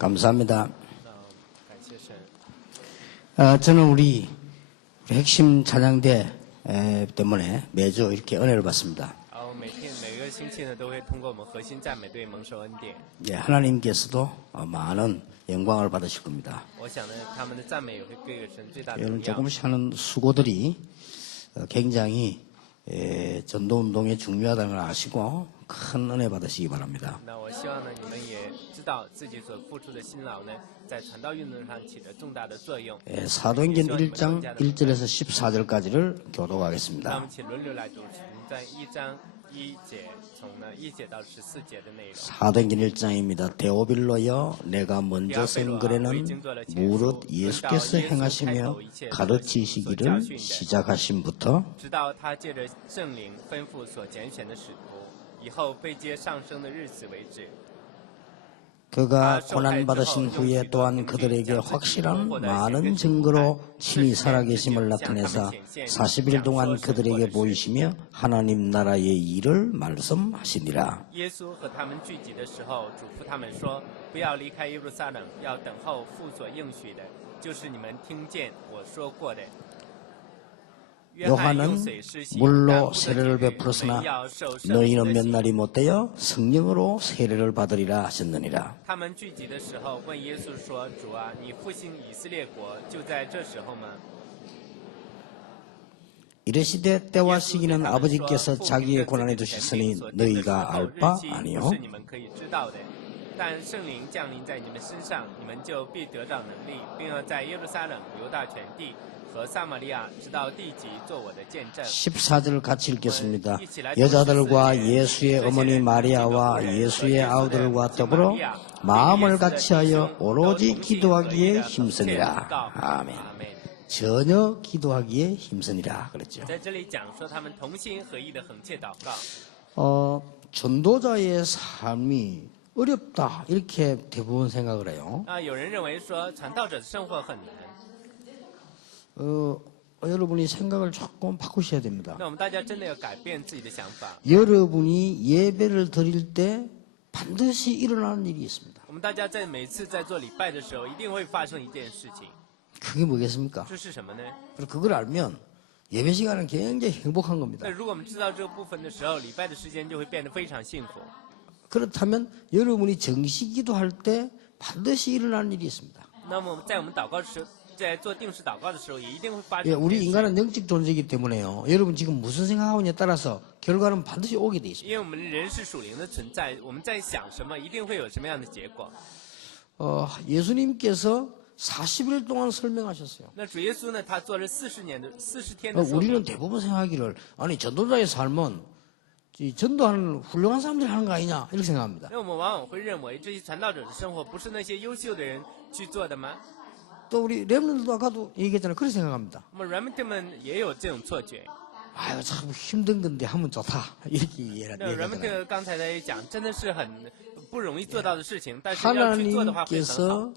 감사합니다. 저는 우리 핵심 찬양대 때문에 매주 이렇게 은혜를 받습니다. 每个星期呢，都会通过我们核心赞美队蒙受恩典。 예, 하나님께서도 많은 영광을 받으실 겁니다. 我想呢，他们的赞美也会给神最大的 여러분 荣耀。 조금씩 하는 수고들이 굉장히 전도운동에 중요하다는 걸 아시고 큰 은혜 받으시기 바랍니다. 那我希望呢，你们也知道自己所付出的辛劳呢，在传道运动上起着重大的作用。 사도행전 1장 1절에서 14절까지를 那我 교독하겠습니다. 们请轮流来读在1章1节，从呢1节到14节的内容。 사도행전 1장입니다. 데오빌로여 내가 먼저 쓴 글에는 무릇 예수께서 행하시며 가르치시기를 시작하심부터 直到他借着圣灵吩咐所拣选的使徒，以后被接上升的日子为止。 그가 고난받으신 후에 또한 그들에게 확실한 많은 증거로 친히 살아계심을 나타내사 40일 동안 그들에게 보이시며 하나님 나라의 일을 말씀하시니라. 耶稣和他们聚集的时候，嘱咐他们说：“不要离开耶路撒冷，要等候父所应许的，就是你们听见我说过的。” 요한은 물로 세례를 베풀었으나 너희는 몇 날이 못되어 성령으로 세례를 받으리라 하셨느니라. 他们聚集的时候，问耶稣说：“主啊，你复兴以色列国，就在这时候吗？” 이르시되 때와 시기는 아버지께서 자기의 고난에 두셨으니 너희가 알 바 아니요. 是你们可以知道的。但圣灵降临在你们身上，你们就必得到能力，并要在耶路撒冷、犹大全地和撒玛利亚直到地极做我的见证。 14절 같이 읽겠습니다. 여자들과 예수의 어머니 마리아와 예수의 아우들과 더불어 마음을 같이하여 오로지 기도하기에 힘쓰니라. 아멘. 전혀 기도하기에 힘쓰니라 그랬죠. 在这里讲说他们同心合意的恳切祷告。 전도자의 삶이 어렵다 이렇게 대부분 생각을 해요. 有人认为说传道者的生活很难。 여러분이 생각을 조금 바꾸셔야 됩니다. 那我们大家真的要改变自己的想法。 여러분이 예배를 드릴 때 반드시 일어나는 일이 있습니다. 我们大家在每次在做礼拜的时候，一定会发生一件事情。 그게 뭐겠습니까? 这是什么呢？ 그걸 알면 예배 시간은 굉장히 행복한 겁니다. 那如果我们知道这个部分的时候，礼拜的时间就会变得非常幸福。 그렇다면 여러분이 정식 기도할 때 반드시 일어나는 일이 있습니다. 那么在我们祷告的时候，在做定时祷告的时候，也一定会发生。 예, 우리 인간은 영적 존재이기 때문에요. 여러분 지금 무슨 생각하느냐에 따라서 결과는 반드시 오게 돼 있습니다. 因为我们人是属灵的存在，我们在想什么，一定会有什么样的结果。 예수님께서 40일 동안 설명하셨어요. 那主耶稣呢，他做了40天的说 우리는 明。 대부분 생각하기를 아니 전도자의 삶은 이 전도하는 훌륭한 사람들이 하는 거 아니냐 이렇게 생각합니다. 那我们往往会认为这些传道者的生活不是那些优秀的人去做的吗？ 또 우리 렘넌트도 아까도 얘기했잖아요. 그렇게 생각합니다. 我们 remnant 们也有这种错觉。 아유 참 힘든 건데 하면 좋다 이렇게 얘기하잖아요. 那 remnant 刚才也讲，真的是很不容易做到的事情，但是要去做的话会很好。 하나님께서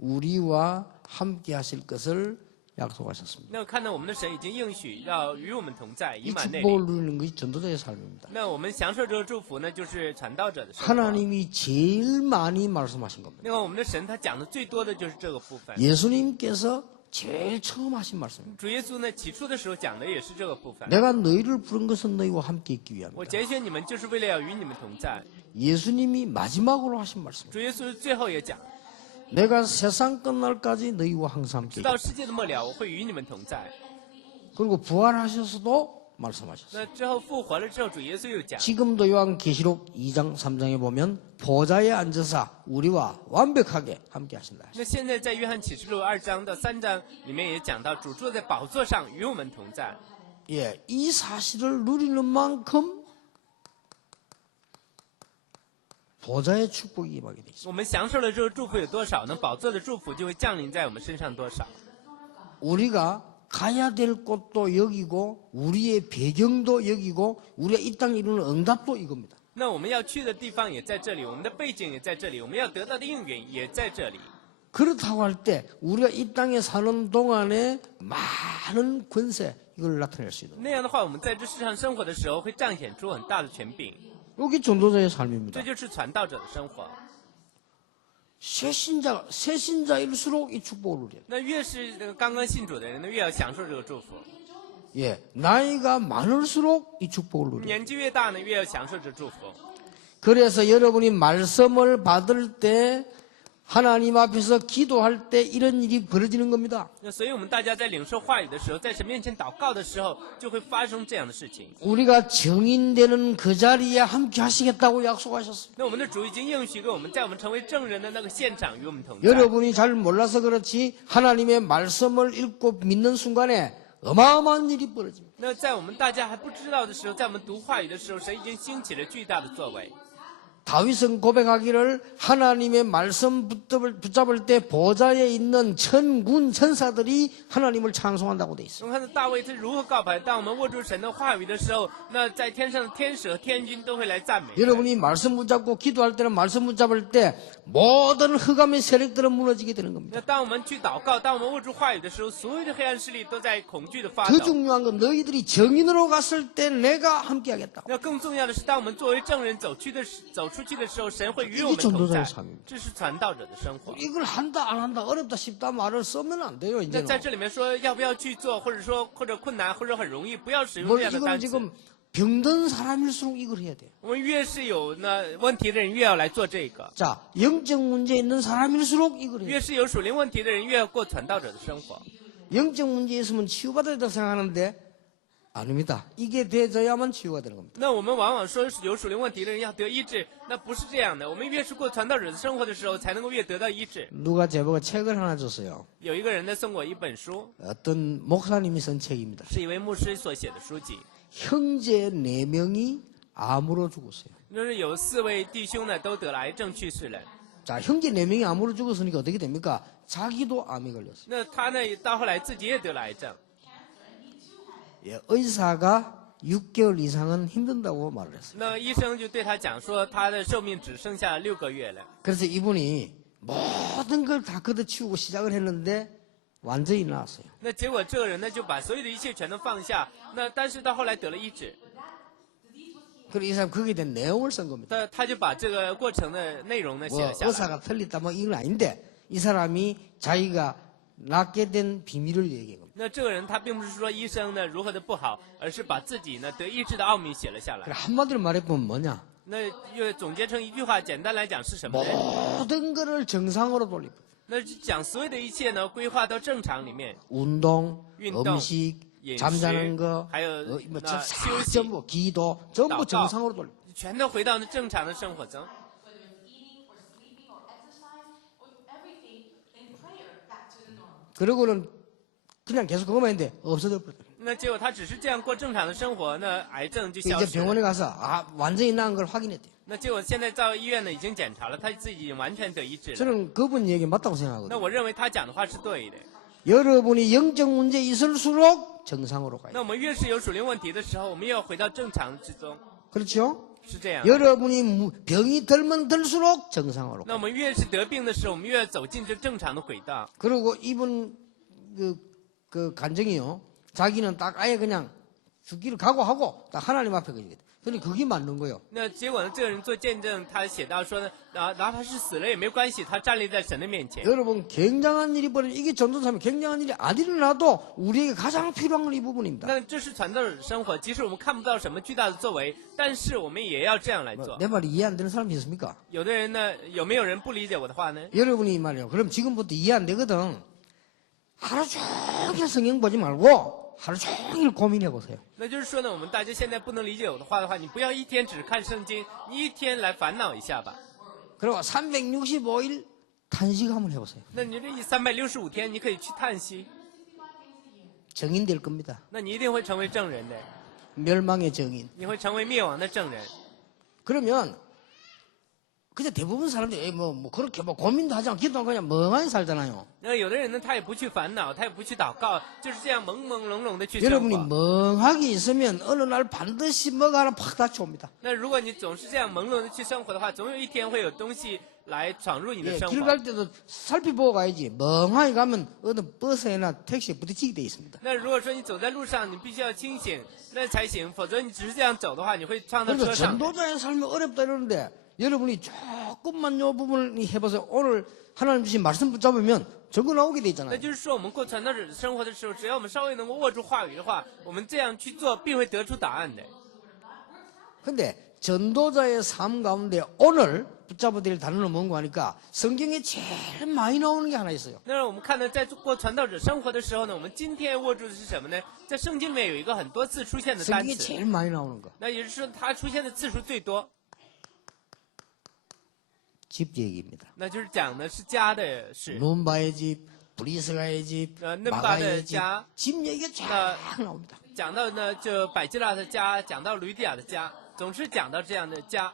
우리와 함께 하실 것을 약속하셨습니다. 那看到我们的神已经应许要与我们同在， 이 以满内 축복을 里。 누리는 것이 전도자의 삶입니다. 那我们享受这个祝福呢，就是传道者的生活。 하나님이 제일 많이 말씀하신 겁니다. 另外，我们的神他讲的最多的就是这个部分。 예수님께서 제일 처음 하신 말씀입니다. 主耶稣呢，起初的时候讲的也是这个部分。 내가 너희를 부른 것은 너희와 함께 있기 我 위함이다. 拣选你们，就是为了要与你们同在。 예수님이 마지막으로 하신 말씀. 主耶稣最后也讲， 내가 세상 끝날까지 너희와 항상 함께 直 있다. 到世界的末了，我会与你们同在。 그리고 부활하셔서도 말씀하셨어요. 那之后复活了之后，主耶稣又讲， 지금도 요한계시록 2장 3장에 보면 보좌에 앉아서 우리와 완벽하게 함께 하신다. 那现在在约翰启示录2章到3章里面也讲到，主坐在宝座上与我们同在。 예, 이 사실을 누리는 만큼 보좌의 축복이 임하게 돼 있습니다. 我们享受了这个祝福有多少呢？宝座的祝福就会降临在我们身上多少。 우리가 가야 될 곳도 여기고 우리의 배경도 여기고 우리가 이 땅에 이루는 응답도 이겁니다. 那我们要去的地方也在这里，我们的背景也在这里，我们要得到的应允也在这里。 그렇다고 할 때 우리가 이 땅에 사는 동안에 많은 권세 이걸 나타낼 수 있는 那样的话，我们在这世上生活的时候会彰显出很大的权柄， 여기 전도자의 삶입니다. 这就是传道者的生活。새 신자일수록 이 축복을 누려요. 那越是这个刚刚信主的人，那越要享受这个祝福； 예, 나이가 많을수록 이 축복을 누려요. 年纪越大呢，越要享受这祝福。 그래서 여러분이 말씀을 받을 때 하나님 앞에서 기도할 때 이런 일이 벌어지는 겁니다. 那所以我们大家在领受话语的时候，在神面前祷告的时候，就会发生这样的事情。 우리가 증인되는 그 자리에 함께 하시겠다고 약속하셨습니다. 那我们的主已经应许给我们，在我们成为证人的那个现场与我们同在。 여러분이 잘 몰라서 그렇지 하나님의 말씀을 읽고 믿는 순간에 어마어마한 일이 벌어집니다. 那在我们大家还不知道的时候，在我们读话语的时候，神已经兴起了巨大的作为。 다윗은 고백하기를 하나님의 말씀 붙잡을 때 보좌에 있는 천군 천사들이 하나님을 찬송한다고 돼 있어요. 我们看到大卫他如何告白，当我们握住神的话语的时候，那在天上的天使和天军都会来赞美。 여러분이 말씀 붙잡고 기도할 때는 말씀 붙잡을 때 모든 흑암의 세력들은 무너지게 되는 겁니다. 那当我们去祷告，当我们握住话语的时候，所有的黑暗势力都在恐惧的发 더 抖。 중요한 건 너희들이 정인으로 갔을 때 내가 함께 하겠다. 那更重要的是，当我们作为证人走出去的时候，神会与我们 이게 同 전도자의 在 삶입니다. 。这是传道者的生活。 이걸 한다 안 한다 어렵다 쉽다 말을 쓰면 안 돼요 那 이제는. 在这里面说要不要去做，或者困难，或者很容易，不要使用 뭘 这样的 이건 单词。 지금 병든 사람일수록 이걸 해야 돼요. 我们越是有那问题的人，越要来做这个； 자, 영적 문제 있는 사람일수록 이걸 해야 돼요. 越是有属灵问题的人，越要过传道者的生活。 영적 문제 있으면 치유받아야 된다고 생각하는데 아닙니다. 이게 돼져야만 치유가 되는 겁니다. 那我们往往说有属灵问题的人要得医治，那不是这样的。我们越是过传道者的生活的时候，才能够越得到医治。 누가 제보가 책을 하나 줬어요. 有一个人呢送我一本书， 어떤 목사님이 쓴 책입니다. 是一位牧师所写的书籍， 형제 4명이 암으로 죽었어요. 就是有4位弟兄呢都得了癌症去世了。 자, 형제 4명이 암으로 죽었으니까 어떻게 됩니까? 자기도 암에 걸렸어요. 那他呢到后来自己也得了癌症， 예, 의사가 6개월 이상은 힘든다고 말을 했어요. 那医生就对他讲说，他的寿命只剩下6个月了。 그래서 이분이 모든 걸 다 걷어치우고 시작을 했는데 완전히 나았어요. 那结果这个人呢就把所有的一切全都放下，那但是到后来得了医治， 그래서 이 사람 거기에 대한 내용을 쓴 겁니다. 他就把这个过程的内容呢写 뭐 了下来。 의사가 틀렸다 뭐 이건 아닌데 이 사람이 자기가 낫게 된 비밀을 얘기한 겁니다. 那这个人他并不是说医生呢如何的不好，而是把自己呢得医治的奥秘写了下来。 그래 한마디로 말해보면 뭐냐? 那又总结成一句话，简单来讲是什么呢？ 모든 거를 정상으로 돌리고 那就讲所有的一切呢规划到正常里面， 운동, 운동, 음식, 饮食 잠자는 거, 还有 뭐 那 다 休息， 전부 기도 전부祷告 정상으로 돌리고 全都回到那正常的生活中。 whether it's eating or sleeping or exercise or everything in prayer back to the norm. 그러고는 그냥 계속 그것만 했는데 없어져 버렸어요. 那结果他只是这样过正常的生活，那癌症就消 이제 失了。 병원에 가서 완전히 나은 걸 확인했대요. 那结果现在到医院呢已经检查了，他自己已经完全得医治了。 저는 그분 얘기 맞다고 那 생각하거든요. 我认为他讲的话是对的。 여러분이 영적 문제 있을수록 정상으로 가요. 那我们越是有属灵问题的时候，我们越要回到正常之中， 그렇죠? 是这样的。 여러분이 병이 들면 들수록 정상으로 那 가요. 我们越是得病的时候，我们越要走进这正常的轨道。 그리고 이분 그 간증이요. 자기는 딱 아예 그냥 죽기를 각오하고 딱 하나님 앞에 그러거든. 근데 그게 맞는 거예요. 那结果呢，这个人做见证，他写到说呢，哪怕是死了也没关系，他站立在神的面前。 여러분 굉장한 일이 벌어져 이게 전도사면 굉장한 일이 안 일어나도 우리에게 가장 필요한 건 이 부분입니다. 那这是传道者的生活，即使我们看不到什么巨大的作为，但是我们也要这样来做。 내 말이 이해 안 되는 사람이 있습니까? 有的人呢，有没有人不理解我的话呢？ 여러분이 말이요. 그럼 지금부터 이해 안 되거든. 하루 종일 성경 보지 말고 하루 종일 고민해 보세요. 那就是说呢，我们大家现在不能理解我的话的话，你不要一天只看圣经，你一天来烦恼一下吧。 그리고 365일 탄식 한번 해보세요. 那你这365天，你可以去叹息， 정인 될 겁니다. 那你一定会成为证人的， 멸망의 정인. 你会成为灭亡的证人。 그러면 그냥 대부분 사람들이 뭐 그렇게 뭐 고민도 하지 않고 기도하고 그냥 멍하니 살잖아요. 那有的人呢，他也不去烦恼，他也不去祷告，就是这样朦朦胧胧的去生 여러분이 活。 멍하게 있으면 어느 날 반드시 뭐가 하나 팍 닫혀옵니다. 那如果你总是这样朦胧的去生活的话，总有一天会有东西来闯入你的 예, 生 길 活。 갈 때도 살펴보고 가야지. 멍하게 가면 어느 버스나 택시에 부딪히게 돼 있습니다. 那如果说你走在路上，你必须要清醒，那才行，否则你只是这样走的话，你会撞到 그러니까 车上。 전도자의 삶이 어렵다 이러는데 여러분이 조금 조금만 요 부분을 해보세요. 오늘 하나님 주신 말씀 붙잡으면 적어 나오게 돼 那 있잖아요. 就是说，我们过传道者生活的时候，只要我们稍微能够握住话语的话，我们这样去做，必会得出答案的。 근데 전도자의 삶 가운데 오늘 붙잡아야 될 단어는 뭔가 하니까 성경에 제일 많이 나오는 게 하나 있어요. 那我们看呢，在过传道者生活的时候呢，我们今天握住的是什么呢？在圣经里面有一个很多次出现的单 성경에 词， 제일 많이 나오는 거. 那也就是说，它出现的次数最多， 집 얘기입니다. 那就是讲的是家的事。 눈바의 집, 브리스가의 집, 눈바의 마가의 집, 자. 집 얘기가 쫙 나옵니다. 讲到呢，就百基拉的家，讲到吕底亚的家，总是讲到这样的家。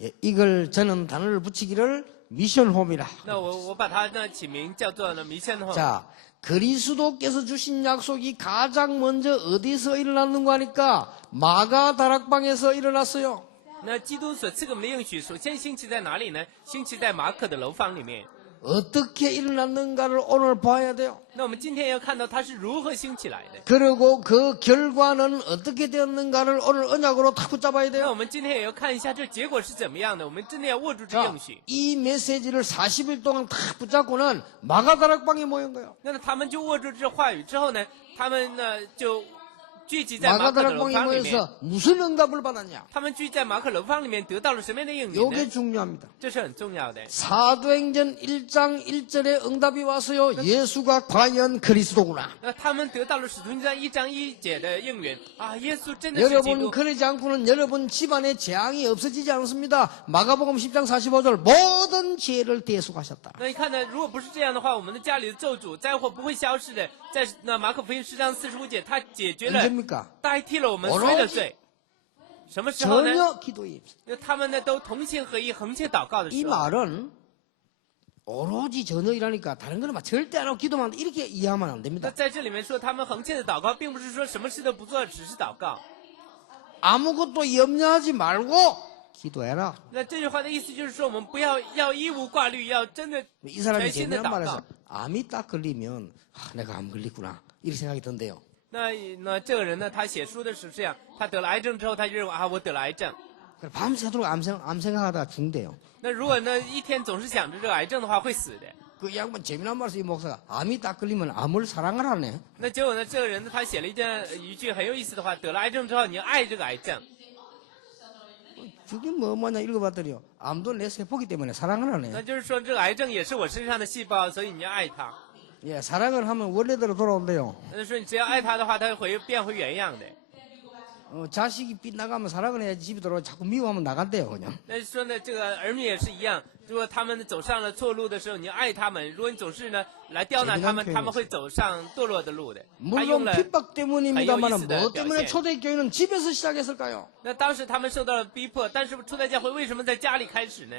예, 이걸 저는 단어를 붙이기를 미션홈이라. 那我把它呢起名叫做呢弥线后。 자, 그리스도께서 주신 약속이 가장 먼저 어디서 일어났는가 하니까 마가 다락방에서 일어났어요. 那基督所赐给我们的应许，首先兴起在哪里呢？兴起在马可的楼房里面。 어떻게 일어났는가를 오늘 봐야 돼요. 那我们今天要看到它是如何兴起来的。 그리고 그 결과는 어떻게 되었는가를 오늘 언약으로 탁 붙잡아야 那 돼요. 我们今天也要看一下这结果是怎么样的。我们真的要握住这 자, 应许。 이 메시지를 40일 동안 탁 붙잡고는 마가다락방에 모인 거예요. 那他们就握住这话语之后呢，他们呢就聚集在马可的楼 마가다락방에 房里面。 모여서 무슨 응답을 받았냐? 他们聚集在马可楼房里面得到了什么样的应允 이게 呢？ 중요합니다. 这是很重要的。 사도행전 1장 1절에 응답이 왔어요. 예수가 과연 그리스도구나. 那他们得到了使徒行传1章1节的应允啊，耶稣真的是基 여러분 督。 그러지 않고는 여러분 집안에 재앙이 없어지지 않습니다. 마가복음 10장 45절 모든 죄를 대속하셨다. 那你看呢？如果不是这样的话，我们的家里的咒诅灾祸不会消失的。在那马可福音10章45节，他解决了 언제입니까? 代替了我们所有的罪。什么时候呢？ 전혀 기도에 없어요. 那他们呢都同心合一、横切祷告的 이 时候。 말은 오로지 전혀이라니까 다른 거는 막 절대 안 하고 기도만 한다. 이렇게 이해하면 안 那 됩니다. 在这里面说他们横切的祷告，并不是说什么事都不做，只是祷告。 아무것도 염려하지 말고 기도해라. 那这句话的意思就是说，我们不要一无挂虑，要真的 이 사람이 全心的 재미난 祷 말해서 告。 암이 딱 걸리면 내가 암 걸리구나 이렇게 생각이 든대요. 那这个人呢，他写书的时候这样，他得了癌症之后，他就认为啊，我得了癌症。 그래서 밤새도록 암 생각하다가 죽는대요. 那如果呢一天总是想着这个癌症的话，会死的。 그 양반 재미난 말해서 이 목사가 암이 딱 걸리면 암을 사랑을 하네. 那结果呢，这个人呢，他写了一句很有意思的话：得了癌症之后，你要爱这个癌症。 저게 뭐냐 읽어봤더니요. 암도 내 세포기 때문에 사랑을 那 하네. 就是说，这个癌症也是我身上的细胞，所以你要爱它。 예, 사랑을 하면 원래대로 돌아온대요. 那就说你只要爱它的话，它会变回原样的。 자식이 빗나가면 사랑을 해야지 집에 들어와 자꾸 미워하면 나간대요 그냥. 那说呢，这个儿女也是一样。如果他们走上了错路的时候，你要爱他们；如果你总是呢来刁难他们，他们会走上堕落的路的。他 물론 用了 핍박 때문입니다만 뭐 다 때문에 초대교회는 집에서 시작했을까요? 那当时他们受到了逼迫，但是初代教会为什么在家里开始呢？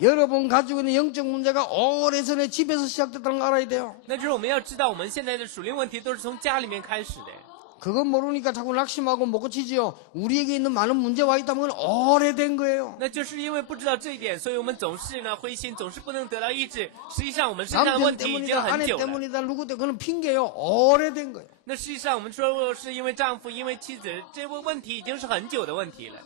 여러분 가지고 있는 영적 문제가 오래전에 집에서 시작됐다는 걸 알아야 돼요. 那就是我们要知道，我们现在的属灵问题都是从家里面开始的。 그건 모르니까 자꾸 낙심하고 못 고치지요. 우리에게 있는 많은 문제와 있다면 오래된 거예요. 那就是因为不知道这一点，所以我们总是呢灰心，总是不能得到医治。实际上我们身上的 남편 问题已经 때문이다 很 아내 久了。 때문이다 누구 때문에 그건 핑계예요. 오래된 거예요. 那实际上我们说是因为丈夫，因为妻子，这个问题已经是很久的问题了。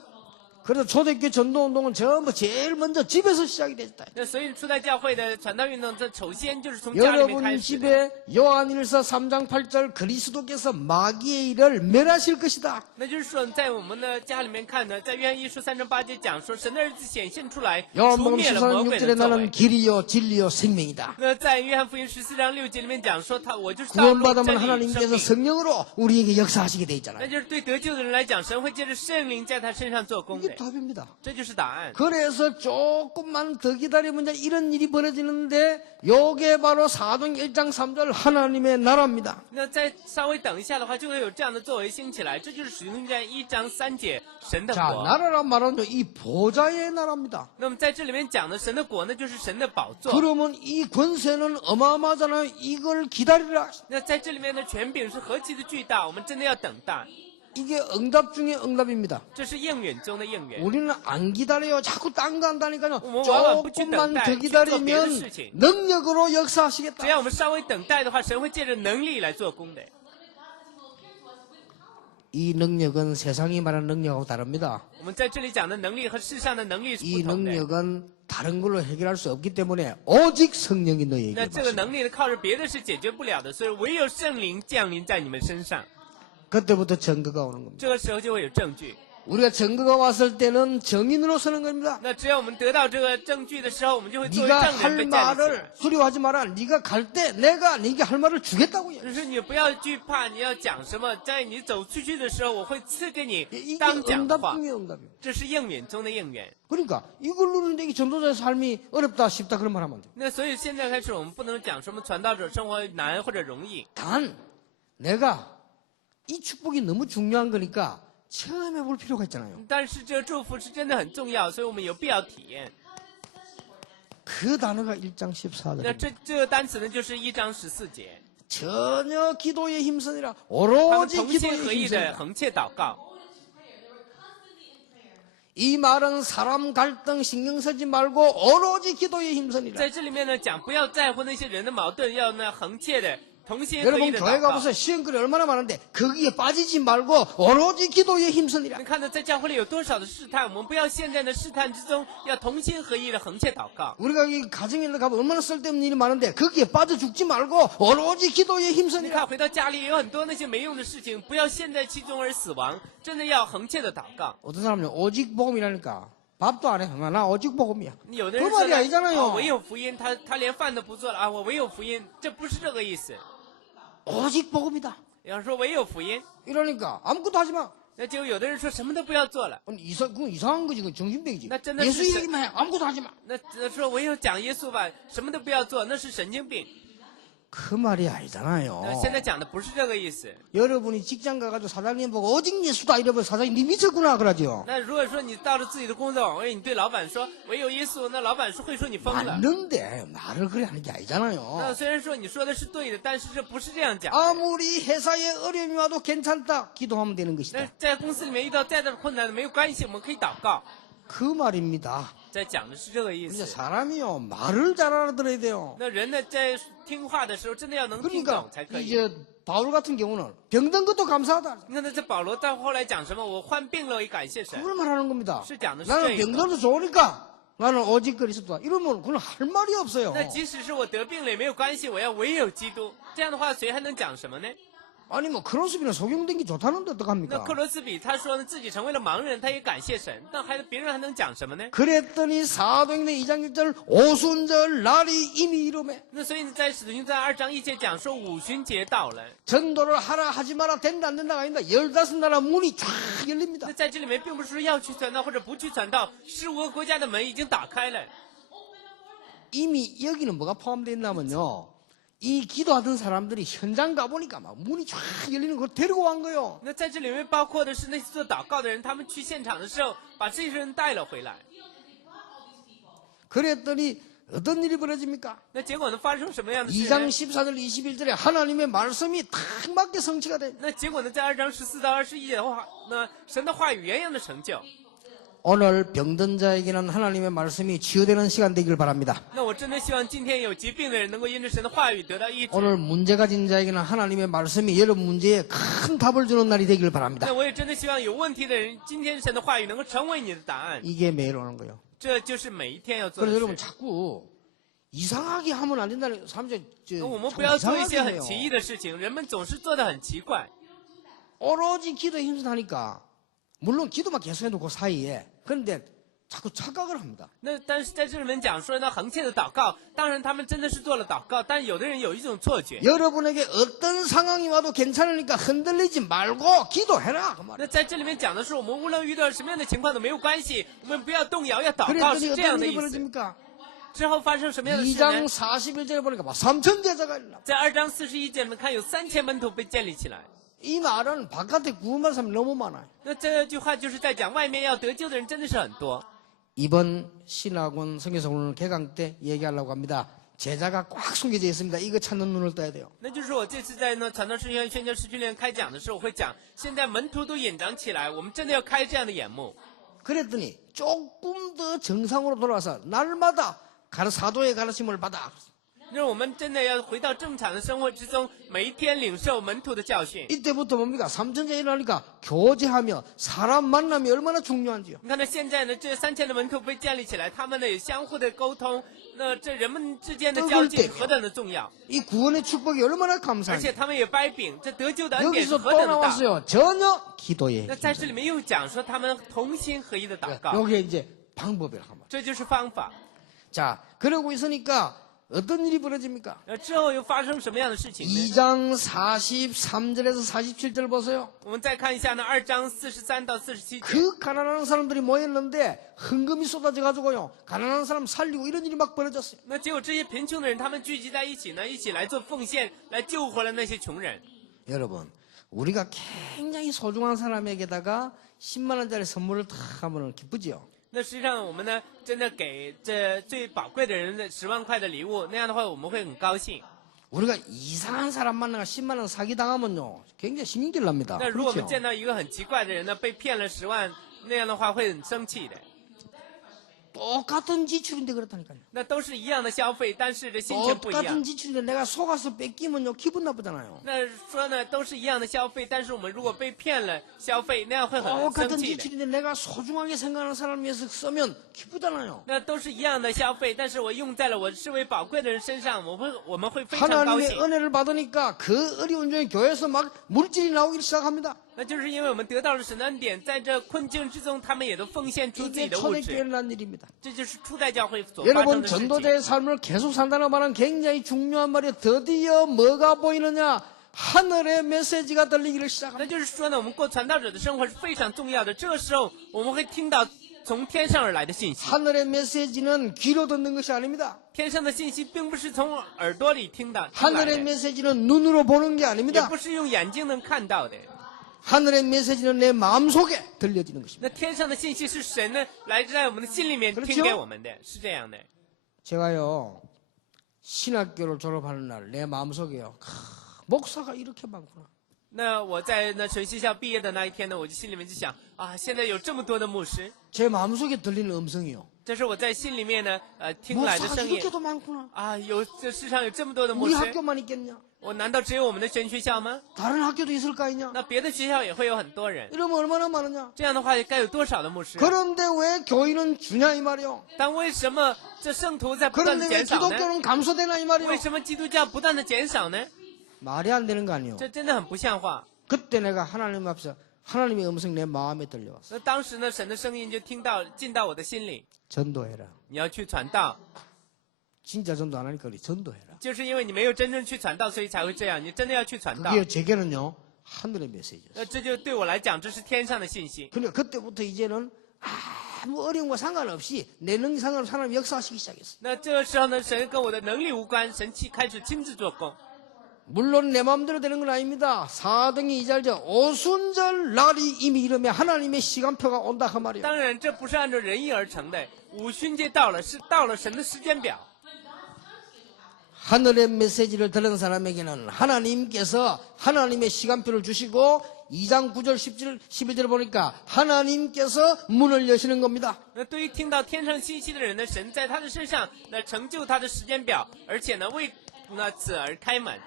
그래서 초대교회 전도운동은 전부 제일 먼저 집에서 시작이 됐다. 那所以初代教会的传道运动，这首先就是从家里面 여러분 开始的。 집에 요한일서 3장 8절 그리스도께서 마귀의 일을 멸하실 것이다. 那就是说，在我们的家里面看呢，在约翰一书3章8节讲说，神的儿子显现出来，除 요한복음 灭了魔 14장 鬼 6절에 的作 나는 为。 길이요 진리요 생명이다. 那在约翰福音14章6节里面讲说，我就是道路、 구원받으면 真理、 하나님께서 生命。 성령으로 우리에게 역사하시게 돼 那 있잖아요. 就是对得救的人来讲，神会借着圣灵在他身上做工 이게 的， 답입니다. 这就是答案。 그래서 조금만 더 기다리면 이제 이런 일이 벌어지는데 요게 바로 사도행 1장 3절 하나님의 나라입니다. 那再稍微等一下的话，就会有这样的作为兴起来，这就是使徒行传1章3节神的 자, 国。 나라란 말은 이 보좌의 나라입니다. 那么在这里面讲的神的国呢，就是神的宝座。 그러면 이 권세는 어마어마하잖아요. 이걸 기다리라. 那在这里面的权柄是何其的巨大，我们真的要等待。 이게 응답 중에 응답입니다. 这是应允中的应允。 우리는 안 기다려요. 자꾸 딴 거 한다니까요. 뭐, 조금만 더 기다리면 능력으로 只 역사하시겠다. 要我们稍微等待的话，神会借着能力来做工的。이 능력은 세상이 말하는 능력하고 다릅니다. 我们在这里讲的能力和世上的能力是 이 不同的。 능력은 다른 걸로 해결할 수 없기 때문에 오직 성령이 너희에게 那这个 임하시라. 能力呢，靠着别的是解决不了的，所以唯有圣灵降临在你们身上， 그때부터 증거가 오는 겁니다. 这个时候就会有证据。 우리가 증거가 왔을 때는 증인으로 서는 겁니다. 那只要我们得到这个证据的时候，我们就会作为 네가 证人 할 被站立起来。 말을 수리하지 마라. 네가 갈 때 내가 네게 할 말을 주겠다고요. 就是你不要惧怕，你要讲什么，在你走出去的时候，我会赐给你 이게 当讲 응답 话。 중에 응답이에요. 这是应允中的应允。 그러니까 이걸 누르는데 이 전도자의 삶이 어렵다 쉽다 그런 말 하면 안 돼요. 那所以现在开始，我们不能讲什么传道者生活难或者容易， 단 내가 이 축복이 너무 중요한 거니까 체험해 볼 필요가 있잖아요. 但是这个祝福是真的很重要，所以我们有必要体验。 그 단어가 1장 那 14절입니다. 这个单词呢，就是1章14节， 전혀 기도에 힘쓰니라. 他们 오로지 同心 기도에 合意的 힘쓰니라. 横切祷告。 이 말은 사람 갈등 신경 쓰지 말고 오로지 기도에 힘쓰니라. 在这里面呢，讲不要在乎那些人的矛盾，要那横切的同心合意 여러분 的 교회 祷告。 가보세요. 시험거리 얼마나 많은데 거기에 빠지지 말고 오로지 기도에 힘쓰니라. 你看到在教会里有多少的试探，我们不要陷在那试探之中，要同心合意的横切祷告。 우리가 이 가정에 가면 얼마나 쓸데없는 일이 많은데 거기에 빠져 죽지 말고 오로지 기도에 你 힘쓰니라. 看，回到家里有很多那些没用的事情，不要陷在其中而死亡，真的要横切的祷告。 어떤 사람은 오직 복음이라니까 밥도 안 해. 나 오직 복음이야. 有的 그 人说 말이 呢 아니잖아요. 唯有福音，他连饭都不做了啊，我唯有福音，这不是这个意思。 오직 복음이다. 要说唯有福音， 이러니까 아무것도 하지 마. 那就有的人说什么都不要做了。 그건 이상한 거지. 그건 정신병이지. 나真的 예수 是 얘기만 해. 아무것도 하지 마. 那说唯有讲耶稣吧，什么都不要做，那是神经病。 그 말이 아니잖아요. 那现在讲的不是这个意思。 여러분이 직장 가가지고 사장님 보고 오직 예수다 이러면 사장님 니 미쳤구나 그러죠. 那如果说你到了自己的工作岗位，你对老板说唯有耶稣，那老板会说你疯了。 맞는데 말을 그래 하는 게 那 아니잖아요. 虽然说你说的是对的，但是这不是这样讲。 아무리 회사에 어려움이 와도 괜찮다. 기도하면 되는 那 것이다. 在公司里面遇到再大的困难没有关系，我们可以祷告。 그 말입니다. 在讲的是这个意 이제 思。 사람이요 말을 잘 알아들어야 돼요. 那人呢，在听话的时候，真的要能听 그러니까 懂才可以。 이제 바울 같은 경우는 병든 것도 감사하다. 你看，那这保罗到后来讲什么？我患病了，我也感谢神。 그걸 말하는 겁니다. 是讲的是 나는 这个。 병들어도 좋으니까 나는 오직 그리스도다. 이러면 그건 할 말이 없어요. 那即使是我得病了也没有关系，我要唯有基督。这样的话，谁还能讲什么呢？ 아니 뭐 크로스비는 속용된 게 좋다는데 那 어떡합니까? 克罗斯比他说呢，自己成为了盲人，他也感谢神，那别人还能讲什么呢？ 그랬더니 사도행전 2장 1절 오순절 날이 이미 이름에 那所以呢，在使徒行传2章1节讲说五旬节到了。 전도를 하라 하지 마라 된다 안 된다가 아닙니다. 15나라 문이 쫙 열립니다. 那在这里面，并不是说要去传道或者不去传道，15个国家的门已经打开了。 이미 여기는 뭐가 포함되어 있냐면요. 이 기도하던 사람들이 현장 가보니까 막 문이 쫙 열리는 걸 데리고 간 거예요. 那在这里面包括的是那些做祷告的人，他们去现场的时候，把这些人带了回来。 그랬더니 어떤 일이 벌어집니까? 那结果呢，发生什么样的事 2장 呢？ 14절 21절에 하나님의 말씀이 딱 맞게 성취가 돼. 那结果呢，在2章14到21节的话，那神的话语原样的成就。 오늘 병든 자에게는 하나님의 말씀이 치유되는 시간 되길 바랍니다. 那我真的希望今天有疾病的人能够因着神的话语得到医治。 오늘 문제 가진 자에게는 하나님의 말씀이 여러분 문제에 큰 답을 주는 날이 되길 바랍니다. 那我也真的希望有问题的人，今天神的话语能够成为你的答案。 이게 매일 오는 거예요. 这就是每一天要做 그래서 的 여러분 事。 자꾸 이상하게 하면 안 된다는 사람들이 那我们 참 不要做一些 이상하게 很 해요. 奇异的事情，人们总是做的很奇怪。 오로지 기도에 힘쓰니까 물론 기도만 계속해도 그 사이에 그런데 자꾸 착각을 합니다. 那但是在这里面讲说呢，横切的祷告，当然他们真的是做了祷告，但有的人有一种错觉。 여러분에게 어떤 상황이 와도 괜찮으니까 흔들리지 말고 기도해라 그 말이에요. 那在这里面讲的是，我们无论遇到什么样的情况都没有关系，我们不要动摇，要祷告， 그랬더니 是这样 어떤 的 일이 意思。 벌어집니까? 之后发生什么样的事 2장 呢？ 41절에 보니까 막 3천 제자가 일어나. 在2章41节里面看，有3000门徒被建立起来。 이 말은 바깥에 구원받은 사람이 너무 많아요. 那这句话就是在讲，外面要得救的人真的是很多。 이번 신학원 성경에서 오늘 개강 때 얘기하려고 합니다. 제자가 꽉 숨겨져 있습니다. 이거 찾는 눈을 떠야 돼요. 那就是我这次在呢传道师院宣教师训练开讲的时候，我会讲，现在门徒都隐藏起来，我们真的要开这样的眼目。 그랬더니 조금 더 정상으로 돌아와서 날마다 사도의 가르침을 받아. 就是我们真的要回到正常的生活之中，每一天领受门徒的教训。 이때부터 뭡니까? 삼천제 일어나니까 교제하며 사람 만남이 얼마나 중요한지요. 你看到现在呢，这3000的门徒被建立起来，他们呢也相互的沟通，那这人们之间的交际何等的重要， 이 구원의 축복이 얼마나 而 감사한지. 且他们也掰饼，这得救的恩典是 여기서 何 또 等的大。 나왔어요. 전혀 기도에. 那在这里面又讲说他们同心合一的祷告， 여기에 이제 방법이라 한 말. 这就是方法。 자, 그러고 있으니까 어떤 일이 벌어집니까? 之后又发生什么样的事情呢？ 2장 43절에서 47절 보세요. 我们再看一下呢，2章43到47节。 그 가난한 사람들이 모였는데 헌금이 쏟아져 가지고요. 가난한 사람 살리고 이런 일이 막 벌어졌어요. 那结果这些贫穷的人，他们聚集在一起呢，一起来做奉献，来救活了那些穷人。 여러분, 우리가 굉장히 소중한 사람에게다가 10만 원짜리 선물을 탁 하면 기쁘지요. 那实际上我们呢，真的给这最宝贵的人的10万块的礼物，那样的话我们会很高兴。 우리가 이상한 사람 만나가 10만 원 사기 당하면요. 굉장히 신경질 납니다. 那如果我们 그렇죠? 见到一个很奇怪的人呢，被骗了10万，那样的话会很生气的。 똑같은 지출인데 그렇다니까요. 那都是一样的消费，但是这心情不一样 똑같은 。 지출인데 내가 속아서 뺏기면요. 기분 나쁘잖아요. 那说呢，都是一样的消费，但是我们如果被骗了消费，那样会很生 똑같은 气的。 지출인데 내가 소중하게 생각하는 사람을 위해서 쓰면 기쁘잖아요. 那都是一样的消费，但是我用在了我视为宝贵的人身上，我们会非常高 하나님의 兴。 은혜를 받으니까 그 어려운 중에 교회에서 막 물질이 나오기 시작합니다. 那就是因为我们得到了神的恩典，在这困境之中，他们也都奉献出自己 이게 的物 초대교회에 质。 난 일입니다. 这就是初代教会所发生 여러분 的事情。 전도자의 삶을 계속 산다는 말은 굉장히 중요한 말이에요. 드디어 뭐가 보이느냐? 하늘의 메시지가 들리기를 那 시작합니다. 就是说呢，我们过传道者的生活是非常重要的。这个时候，我们会听到从天上而来的信息。 하늘의 메시지는 귀로 듣는 것이 아닙니다. 天上的信息并不是从耳朵里听的， 하늘의 听来的 메시지는 눈으로 보는 게 也 아닙니다. 不是用眼睛能看到的。 하늘의 메시지는 내 마음속에 들려지는 것입니다. 那天上的信息是神呢来在我们的心里面 그렇죠 听给我们的，是这样的。 제가요 신학교를 졸업하는 날 내 마음속에요 목사가 이렇게 많구나. 那我在那神学校毕业的那一天呢，我就心里面就想啊，现在有这么多的牧师， 제 마음속에 들리는 음성이요. 这是我在心里面呢听来的 목사가 声音 이렇게도 많구나. 啊，这世上有这么多的牧 우리 师， 학교만 있겠냐? 我难道只有我们的神学校吗？ 다른 학교도 있을 거 아니냐? 那别的学校也会有很多人， 이러면 얼마나 많으냐? 这样的话该有多少的牧师？ 그런데 왜 교인은 주냐 이 말이요. 但为什么这圣徒在不断的 그런데 왜 减少呢？ 기독교는 감소되나 이 말이요. 为什么基督教不断的减少呢？ 말이 안 되는 거 아니요. 这真的很不像话。 그때 내가 하나님 앞에서 하나님의 음성이 내 마음에 들려왔어. 那当时呢，神的声音就进到我的心里， 전도해라. 你要去传道， 진짜 전도 안 하니까 우리 전도해라. 就是因为你没有真正去传道，所以才会这样。你真的要去传道， 그게 제게는요 하늘의 메시지였어. 那这就对我来讲，这是天上的信息。 그러니까 그때부터 이제는 아무 어려운 거 상관없이 내 능력 상관없이 하나님 역사하시기 시작했어. 那这个时候呢，神跟我的能力无关，神开始亲自做工。 물론 내 마음대로 되는 건 아닙니다. 4등이 2절절 오순절 날이 이미 이르며 하나님의 시간표가 온다 그 말이에요. 当然，这不是按照人意而成的。五旬节到了，是到了神的时间表。 하늘의 메시지를 들은 사람에게는 하나님께서 하나님의 시간표를 주시고 2장 9절 11절 보니까 하나님께서 문을 여시는 겁니다. 那对于听到天上信息的人呢，神在他的身上来成就他的时间表，而且呢为此而开门。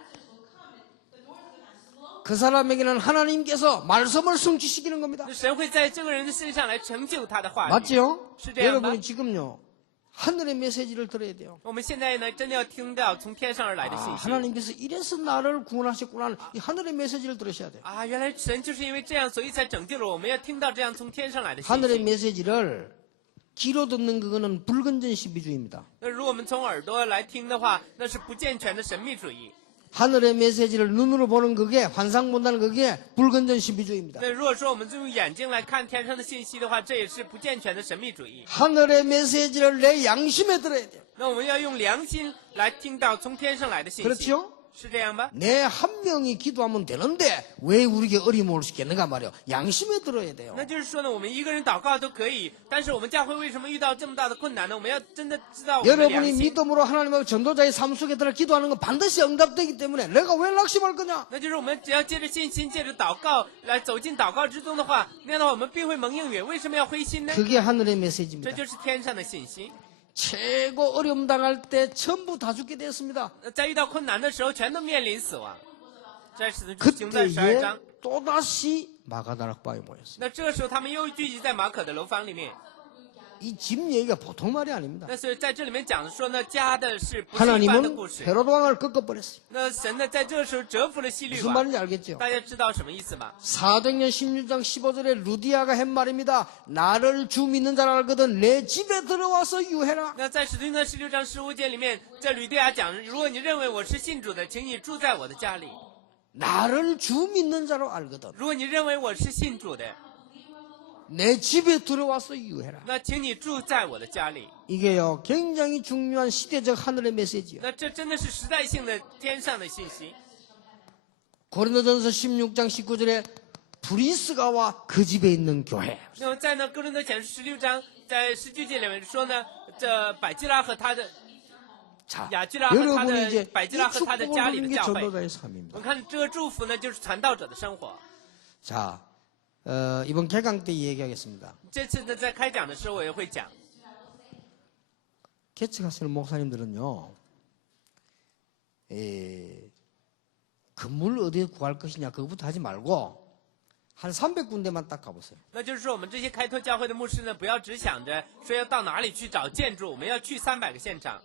그 사람에게는 하나님께서 말씀을 성취시키는 겁니다. 那神会在这个人的身上来成就他的话语。 맞지요? 是这样吧？ 여러분이 지금요 하늘의 메시지를 들어야 돼요. 我们现在呢，真的要听到从天上而来的信息 하나님께서 이래서 나를 구원하셨구나. 이 하늘의 메시지를 들으셔야 돼요. 啊！原来神就是因为这样，所以才拯救了我们。要听到这样从天上来的信 하늘의 息。 메시지를 귀로 듣는 그거는 붉은전 신비주의입니다. 那如果我们从耳朵来听的话，那是不健全的神秘主义。 하늘의 메시지를 눈으로 보는 그게 환상 본다는 그게 붉은전 신비주의입니다. 那如果说我们用眼睛来看天上的信息的话，这也是不健全的神秘主义。 하늘의 메시지를 내 양심에 들어야 돼요. 那我们要用良心来听到从天上来的信息， 그렇죠? 是这样吧？ 내 한 명이 기도하면 되는데 왜 우리에게 어려움을 시켰는가 말이요. 양심에 들어야 돼요. 那就是说呢，我们一个人祷告都可以，但是我们教会为什么遇到这么大的困难呢？我们要真的知道我们的良 여러분이 心。 믿음으로 하나님하고 전도자의 삶 속에 들어 기도하는 건 반드시 응답되기 때문에 내가 왜 낙심할 거냐? 那就是我们只要借着信心，借着祷告来走进祷告之中的话，那样的话我们必会蒙应允。为什么要灰心呢？ 그게 하늘의 这 메시지입니다. 就是天上的信息。 최고 어려움 당할 때 전부 다 죽게 되었습니다. 在遇到困难的时候，全都面临死亡。在使徒行传12 章 그때에 ， 또다시 마가다락방에 모였어요. 那这个时候他们又聚集在马可的楼房里面。 이 집 얘기가 보통 말이 아닙니다. 那所以在这里面讲说呢，家的事不是一般的 하나님은 故事。 헤로드 왕을 꺾어버렸어요. 那神呢，在这个时候折服了希律 무슨 王， 말인지 알겠죠? 大家知道什么意思吗？ 사도행전 16장 15절에 루디아가 한 말입니다. 나를 주 믿는 자라 알거든 내 집에 들어와서 유해라. 那在使徒行传16章15节里面，在吕地亚讲，如果你认为我是信主的，请你住在我的家里； 나를 주 믿는 자로 알거든 如果你认为我是信主的， 내 집에 들어와서 유해라. 那请你住在我的家里。 이게요 굉장히 중요한 시대적 하늘의 메시지예요. 那这真的是时代性的天上的信息。 고린도전서 16장 19절에 브리스가와 그 집에 있는 교회. 那么在呢哥林多前书16章，在19节里面说呢，这百基拉和他的 자, 雅基拉和他 여러분이 的 이제 百基拉 이 和他的 축복을 家里 받는 的 게 教会。 전도자의 我 삶입니다. 们看这个祝福呢，就是传道者的生活。 자, 이번 개강 때 얘기하겠습니다. 这次呢，在开讲的时候我也会讲。 개척하시는 목사님들은요, 건물 어디에 구할 것이냐 그거부터 하지 말고 한 300군데만 딱 가보세요. 那就是说，我们这些开拓教会的牧师呢，不要只想着说要到哪里去找建筑，我们要去300个现场。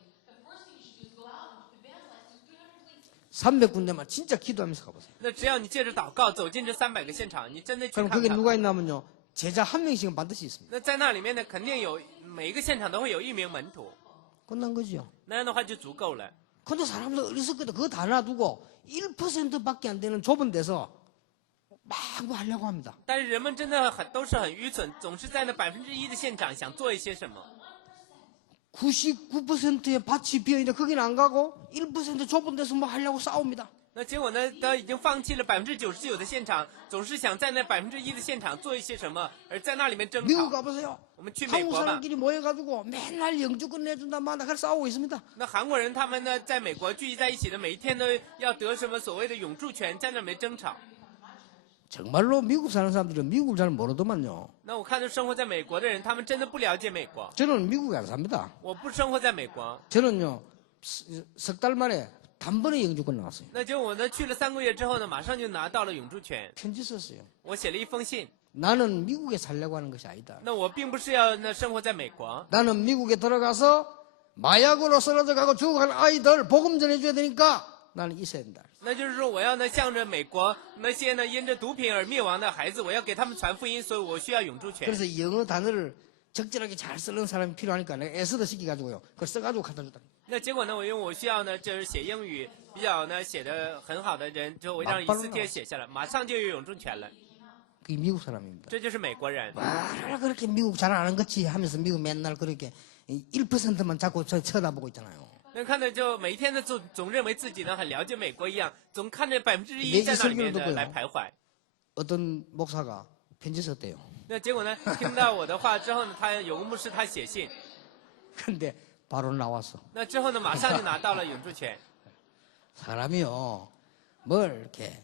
300군데만 진짜 기도하면서 가보세요. 那只要你借着祷告走进这300个现场，你真的去 그럼 看 거기 看。 누가 있냐면요, 제자 한 명씩은 반드시 있습니다. 那在那里面呢，肯定有每一个现场都会有一名门徒， 끝난 거지요. 那样的话就足够了。 근데 사람들 어리석거든 그거 다 놔두고 1%밖에 안 되는 좁은 데서 막 뭐 하려고 합니다. 但是人们真的都是很愚蠢，总是在那1%的现场想做一些什么。 99%의 밭이 비어있는데 거기는 안 가고 1% 좁은 데서 뭐 하려고 싸웁니다. 那结果呢，都已经放弃了99%的现场，总是想在那1%的现场做一些什么，而在那里面争 미국 吵。 가보세요. 我们去美 한국 国吧。 사람끼리 모여가지고 맨날 영주권 내준다 마다 그래 싸우고 있습니다. 那韩国人他们呢，在美国聚集在一起的，每一天都要得什么所谓的永驻权，在那里面争吵。 정말로 미국 사는 사람들은 미국을 잘 모르더만요. 那我看到生活在美国的人，他们真的不了解美国。 저는 미국에 안 삽니다. 我不生活在美国， 저는요 석 달 만에 단번에 영주권 나왔어요. 那就我呢去了3个月之后呢，马上就拿到了永驻权。 편지 썼어요. 我写了一封信， 나는 미국에 살려고 하는 것이 아니다. 那我并不是要那生活在美国， 나는 미국에 들어가서 마약으로 쓰러져 가고 죽어가는 아이들 복음 전해줘야 되니까 나는 있어야 된다. 那就是说我要呢向着美国那些呢因着毒品而灭亡的孩子，我要给他们传福音，所以我需要永驻权。 그래서 영어 단어를 적절하게 잘 쓰는 사람이 필요하니까 내가 에스더 시켜가지고요. 그걸 써가지고 갖다 줬다. 那结果呢，我需要呢就是写英语比较呢写的很好的人，就我让以斯帖写下来，马上就有永驻权了。 그게 미국 사람입니다. 这就是美国人。 아, 그렇게 미국 잘 아는 거지 하면서 미국 맨날 그렇게 1%만 자꾸 쳐다보고 있잖아요. 那看着就每一天的总认为自己呢很了解美国一样，总看着1%내 在那里面 설교를 的 듣고요. 来徘徊。 어떤 목사가 편지 썼대요. 那结果呢，听到我的话之后呢，他有个牧师他写信， 근데 바로 나왔어. 那之后呢，马上就拿到了永驻权。 사람이요, 뭘 이렇게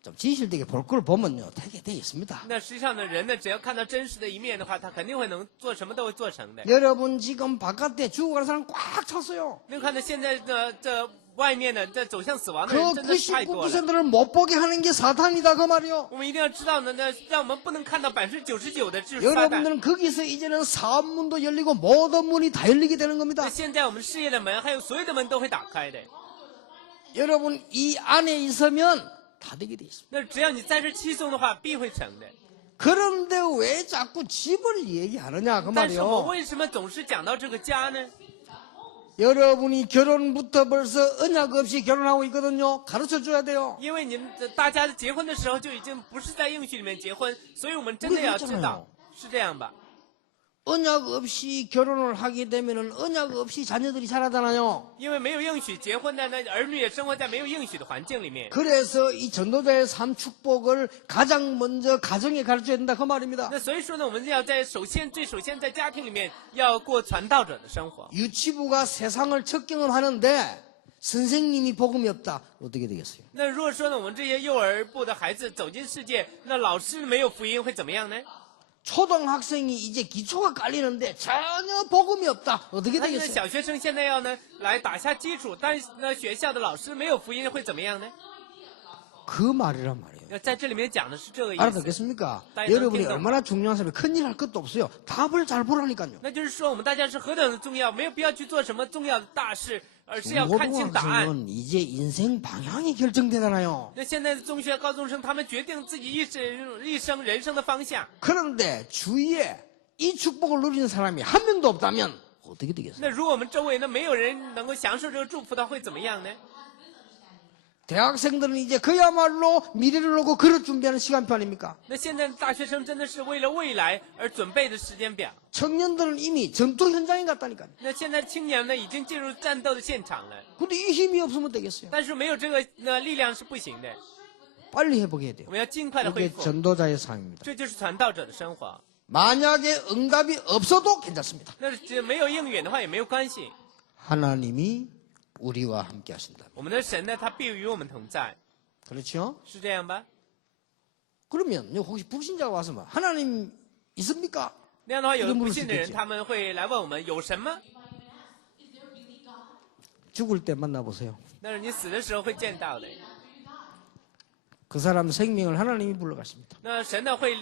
좀 진실되게 볼 걸 보면요, 되게 돼 있습니다. 那实际上呢，人呢只要看到真实的一面的话，他肯定会能做什么都会做成的。 여러분 지금 바깥에 죽어가는 사람 꽉 찼어요. 那看到现在的这外面的这走向死亡的 그 人真的是太多了。 99%를 못 보게 하는 게 사탄이다 그 말이요. 我们一定要知道呢，那让我们不能看到99%的就是撒旦。 여러분들은 거기서 이제는 사업문도 열리고 모든 문이 다 열리게 되는 那 겁니다. 现在我们事业的门，还有所有的门都会打开的。 여러분 이 안에 있으면 다 되게 돼 있습니다. 那只要你在这期中的话，必会成的。 그런데 왜 자꾸 집을 얘기하느냐 그 但是我 말이요. 为什么总是讲到这个家呢？ 여러분이 결혼부터 벌써 언약 없이 결혼하고 있거든요. 가르쳐 줘야 돼요. 因为你们大家结婚的时候就已经不是在应许里面结婚，所以我们真的要知道，是这样吧？ 언약 없이 결혼을 하게 되면은 언약 없이 자녀들이 자라잖아요. 因为没有应许结婚的，那儿女也生活在没有应许的环境里面。 그래서 이 전도자의 삶 축복을 가장 먼저 가정에 가르쳐야 된다 그 말입니다. 那所以说呢，我们要在首先在家庭里面要过传道者的生活。 유치부가 세상을 첫 경험하는데 선생님이 복음이 없다. 어떻게 되겠어요? 那如果说呢，我们这些幼儿部的孩子走进世界，那老师没有福音会怎么样呢？ 초등학생이 이제 기초가 깔리는데 전혀 복음이 없다. 어떻게 那 되겠어요? 小学生现在要呢来打下基础，但是呢学校的老师没有福音会怎么样呢？ 그 말이란 말이에요. 在这里面讲的是这个意思。 알아듣겠습니까? 따뜻한 여러분이 킹덤. 얼마나 중요한 사람이 큰일 할 것도 없어요. 답을 잘 보라니까요. 那就是说我们大家是何等的重要，没有必要去做什么重要的大事，而是要看清答案。 중고등학생은 이제 인생 방향이 결정되잖아요. 那现在的中学高中生，他们决定自己一生人生的方向。 그런데 주위에 이 축복을 누리는 사람이 한 명도 없다면 어떻게 되겠어요? 那如果我们周围呢没有人能够享受这个祝福的，会怎么样呢？ 대학생들은 이제 그야말로 미래를 놓고 그릇 준비하는 시간표 아닙니까? 那现在的大学生真的是为了未来而准备的时间表。 청년들은 이미 전투 현장에 갔다니까요. 那现在青年呢已经进入战斗的现场了， 근데 이 힘이 없으면 되겠어요? 但是没有这个力量是不行的。 빨리 회복해야 돼요. 我们要尽快的恢 이게 复， 전도자의 삶입니다. 这就是传道者的生活。 만약에 응답이 없어도 괜찮습니다. 那只没有应允的话也没有关系， 하나님이 우리와 함께 하신다. 我们的神呢他必与我们同在， 그렇죠? 是这样吧？ 그러면 혹시 불신자가 와서 뭐 하나님 있습니까? 那样的话，有的 이런 不 물을 信 수 的人 있겠죠. 他们会来问我们有什么？ 죽을 때 만나보세요. 但是你死的时候会见到的。 그 사람 생명을 하나님이 불러가십니다. 那神呢会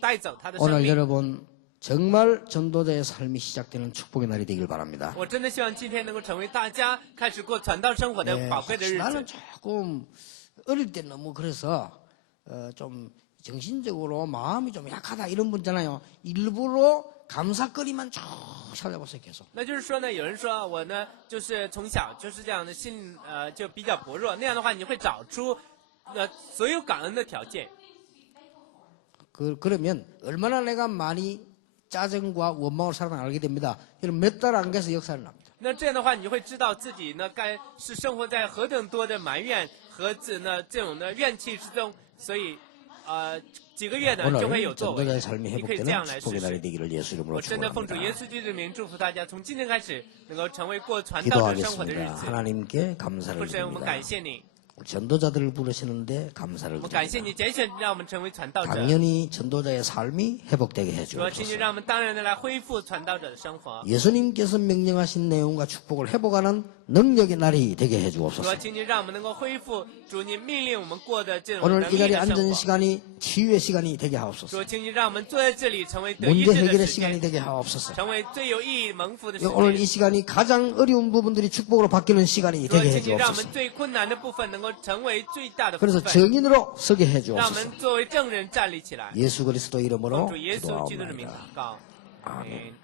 带走他的生 오늘 命。 여러분 정말 전도자의 삶이 시작되는 축복의 날이 되길 바랍니다. 我真的希望今天能够成为大家开始过传道生活的 네, 宝贵的日 나는 子。 조금 어릴 때 너무 그래서 좀 정신적으로 마음이 좀 약하다 이런 분 있잖아요. 일부러 감사거리만 쭉 찾아보세요 계속. 那就是说呢，有人说我呢就是从小就是这样的心就比较薄弱，那样的话你会找出所有感恩的条件。 그러면 얼마나 내가 많이 짜증과 원망을 살아나 알게 됩니다. 여러분 몇 달 안 가서 역사를 납니다. 那这样的话，你会知道自己呢该是生活在何等多的埋怨和这种的怨气之中，所以几个月呢就会 오늘 有作为。 전도자의 삶이 你可以这样 회복되는 来试 축복의 날이 试。 되기를 예수 이름으로 我真的奉主耶 축원합니다. 稣基督的名祝福大家，从今天开始能够成为过传道者生活的日 기도하겠습니다. 子。 하나님께 감사를 父神，我们 드립니다. 感谢你， 전도자들을 부르시는데 감사를 我们感谢 드립니다. 你拣选让我们成为传道者。 당연히 전도자의 삶이 회복되게 主要请你 해주옵소서. 让我们当然的来恢复传道者的生活。 예수님께서 명령하신 내용과 축복을 회복하는 능력의 날이 되게 主要 해주옵소서. 请你让我们能够恢复主你命令我们过的这种 오늘 能 이 力 자리에 的生 앉은 活。 시간이 치유의 시간이 되게 主 하옵소서. 请你让我们坐在这里成为得医 문제 治的 해결의 时 시간이 间， 되게 하옵소서. 成为最有意义蒙福的时 오늘 间。 이 시간이 가장 어려운 부분들이 축복으로 바뀌는 시간이 主要 되게 请你让我们 해주옵소서. 最困难的部分能够成为最大的福 그래서 分， 정인으로 서게 让我 해주옵소서. 们作为证人站立起来。 예수 그리스도 奉 이름으로 主耶稣基督的名 기도하옵나이다. 祷告， 아멘. 阿门。